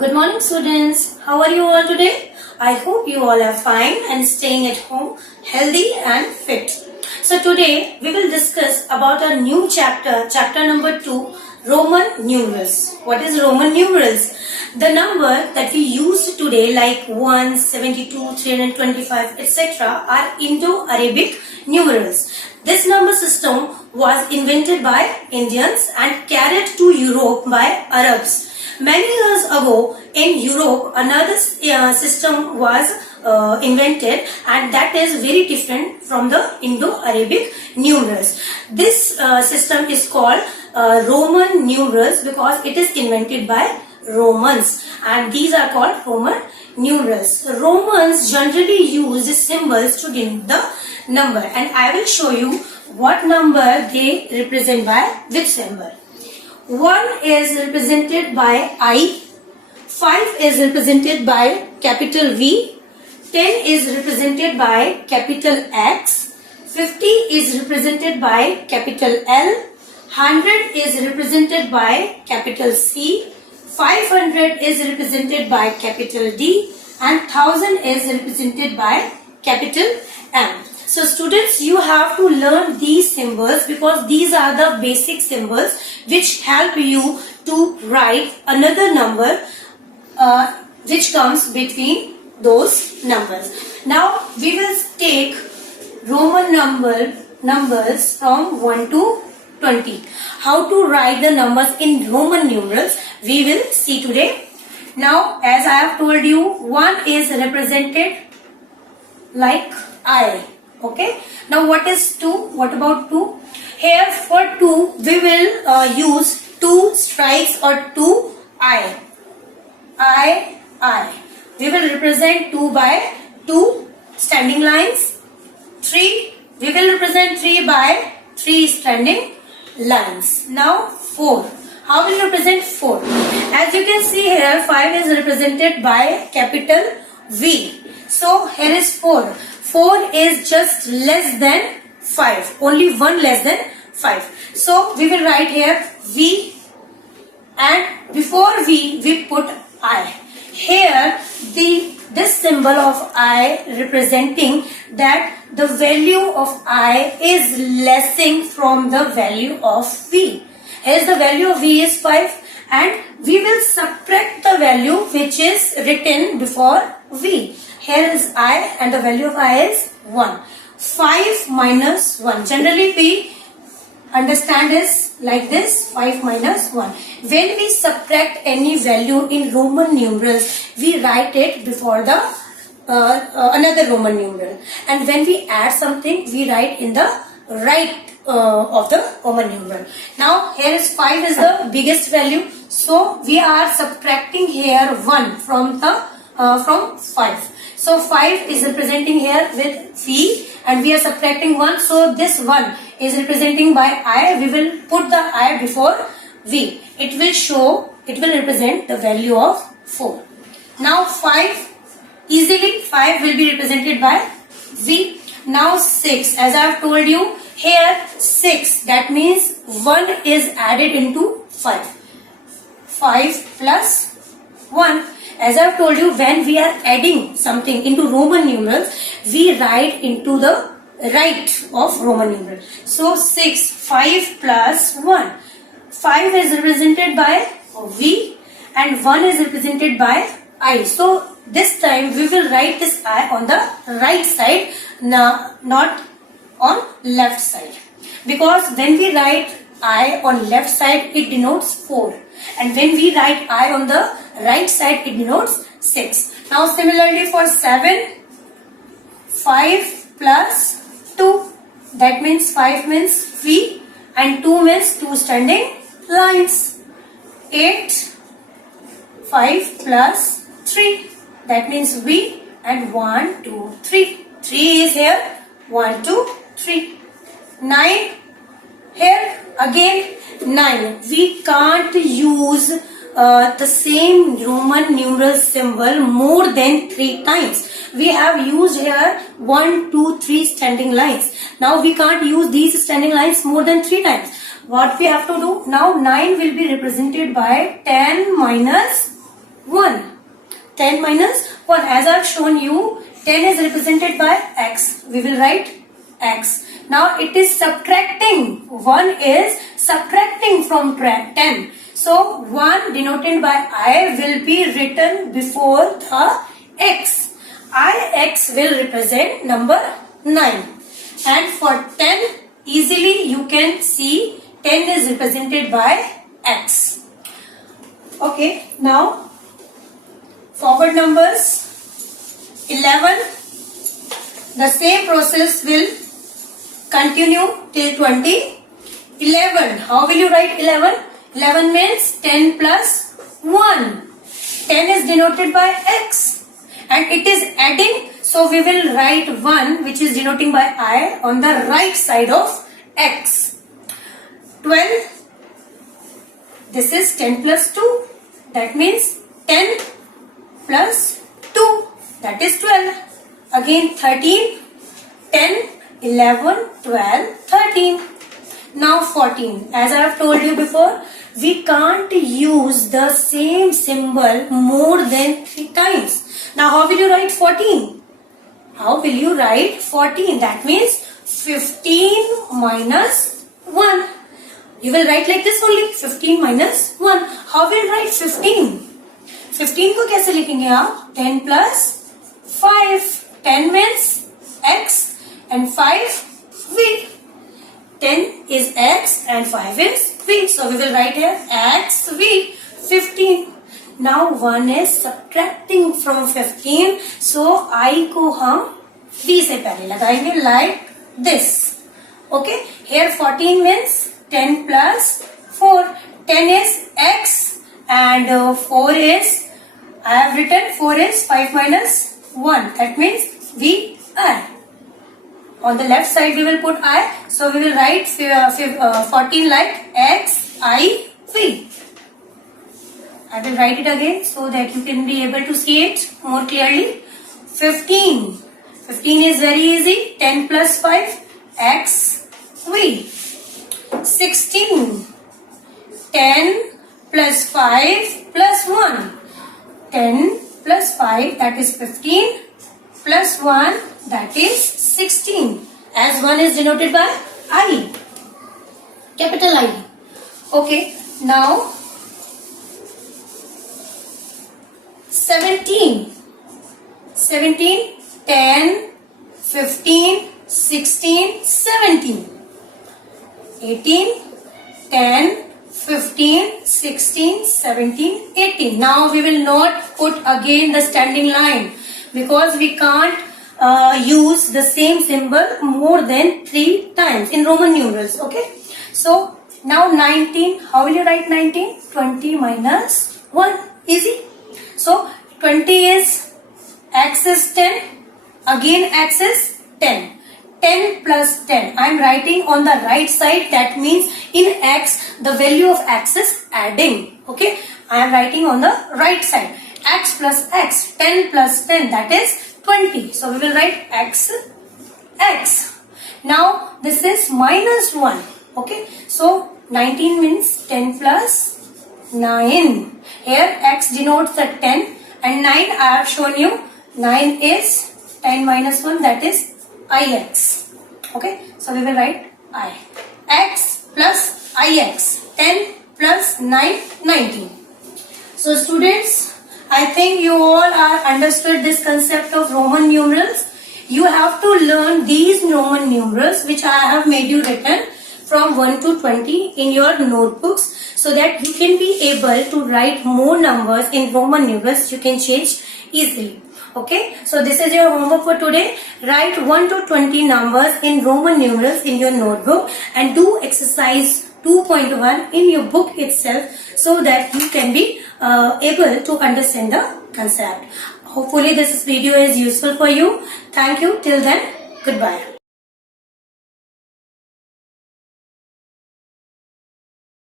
Good morning students. How are you all today? I hope you all are fine and staying at home healthy and fit. So today we will discuss about a new chapter number 2, Roman numerals. What is Roman numerals? The number that we use today like 1, 72, 325 etc. are Indo-Arabic numerals. This number system was invented by Indians and carried to Europe by Arabs. Many years ago in Europe, another system was invented, and that is very different from the Indo-Arabic numerals. This system is called Roman numerals because it is invented by Romans, and these are called Roman numerals. Romans generally used symbols to denote the number, and I will show you what number they represent by which symbol. 1 is represented by I, 5 is represented by capital V, 10 is represented by capital X, 50 is represented by capital L, 100 is represented by capital C, 500 is represented by capital D, and 1000 is represented by capital M. So students, you have to learn these symbols because these are the basic symbols which help you to write another number which comes between those numbers. Now we will take Roman numbers from 1 to 20. How to write the numbers in Roman numerals we will see today. Now as I have told you, 1 is represented like I. Okay. Now what is 2? What about 2? Here for 2 we will use 2 strikes or 2 I. We will represent 2 by 2 standing lines. 3 we will represent 3 by 3 standing lines. Now 4. How will you represent 4? As you can see here, 5 is represented by capital V. So here is 4. 4 is just less than 5. Only 1 less than 5. So we will write here V, and before V we put I. Here this symbol of I representing that the value of I is lessing from the value of V. Here the value of V is 5, and we will subtract the value which is written before V. Here is I and the value of I is 1. 5 minus 1. Generally we understand is like this, 5 minus 1. When we subtract any value in Roman numerals, we write it before the another Roman numeral. And when we add something, we write in the right of the Roman numeral. Now here is 5 is the biggest value. So we are subtracting here 1 from 5. So 5 is representing here with V, and we are subtracting 1. So this 1 is representing by I. We will put the I before V. It will represent the value of 4. Now 5, easily 5 will be represented by V. Now 6, as I have told you, here 6, that means 1 is added into 5. 5 plus 1. As I have told you, when we are adding something into Roman numerals, we write into the right of Roman numeral. So 6, 5 plus 1. 5 is represented by V and 1 is represented by I. So this time we will write this I on the right side, not on left side. Because when we write I on left side, it denotes 4. And when we write I on the right side, it denotes 6. Now similarly for 7, 5 plus 2. That means 5 means V and 2 means 2 standing lines. 8, 5 plus 3. That means V and 1, 2, 3. 3 is here. 1, 2, 3. 9. Here again 9. We can't use the same Roman numeral symbol more than 3 times. We have used here 1, 2, 3 standing lines. Now we can't use these standing lines more than 3 times. What we have to do? Now 9 will be represented by 10 minus 1. 10 minus 1. As I have shown you, 10 is represented by x. We will write x. Now it is subtracting. 1 is subtracting from 10. So 1 denoted by I will be written before the x. Ix will represent number 9. And for 10, easily you can see 10 is represented by x. Okay, now forward numbers. 11. The same process will continue till 20. 11. How will you write 11? 11 means 10 plus 1. 10 is denoted by x. And it is adding. So we will write 1 which is denoting by I on the right side of x. 12. This is 10 plus 2. That means 10 plus 2. That is 12. Again 13. 10, 11, 12, 13. Now 14. As I have told you before, we can't use the same symbol more than 3 times. Now how will you write 14? How will you write 14? That means 15 minus 1. You will write like this only. 15 minus 1. How will you write 15? 15 को कैसे लिखेंगे आप? 10 plus 5. 10 means x and 5 v. 10 is x and 5 is v. So we will write here x v. 15. Now 1 is subtracting from 15. So I को हम v से पहले लगाएंगे like this. Okay. Here 14 means 10 plus 4. 10 is x and 4 is, I have written 4 is 5 minus 1. That means v I. On the left side we will put I. So we will write 14 like x I v. I will write it again so that you can be able to see it more clearly. 15. 15 is very easy. 10 plus 5 x v. 16. 10 plus 5 plus 1. 10 plus 5 that is 15 plus 1 that is 16. As 1 is denoted by I. Capital I. Okay. Now 17. 17. 10, 15, 16, 17. 18, 10, 15, 16, 17, 18. Now we will not put again the standing line because we can't use the same symbol more than 3 times in Roman numerals. Okay. So now 19. How will you write 19? 20 minus 1. Easy. So 20 is x is 10. Again x is 10. 10 plus 10. I am writing on the right side. That means in x, the value of x is adding. Okay. I am writing on the right side. X plus x. 10 plus 10. That is 20. So we will write x. Now this is minus 1. Okay. So 19 means 10 plus 9. Here x denotes the 10 and 9 I have shown you. 9 is 10 minus 1 that is ix. Okay. So we will write I. X plus ix. 10 plus 9, 19. So students, I think you all are understood this concept of Roman numerals. You have to learn these Roman numerals which I have made you written from 1 to 20 in your notebooks so that you can be able to write more numbers in Roman numerals. You can change easily. Okay, so this is your homework for today. Write 1 to 20 numbers in Roman numerals in your notebook and do exercise 2.1 in your book itself so that you can be able to understand the concept. Hopefully this video is useful for you. Thank you. Till then, goodbye.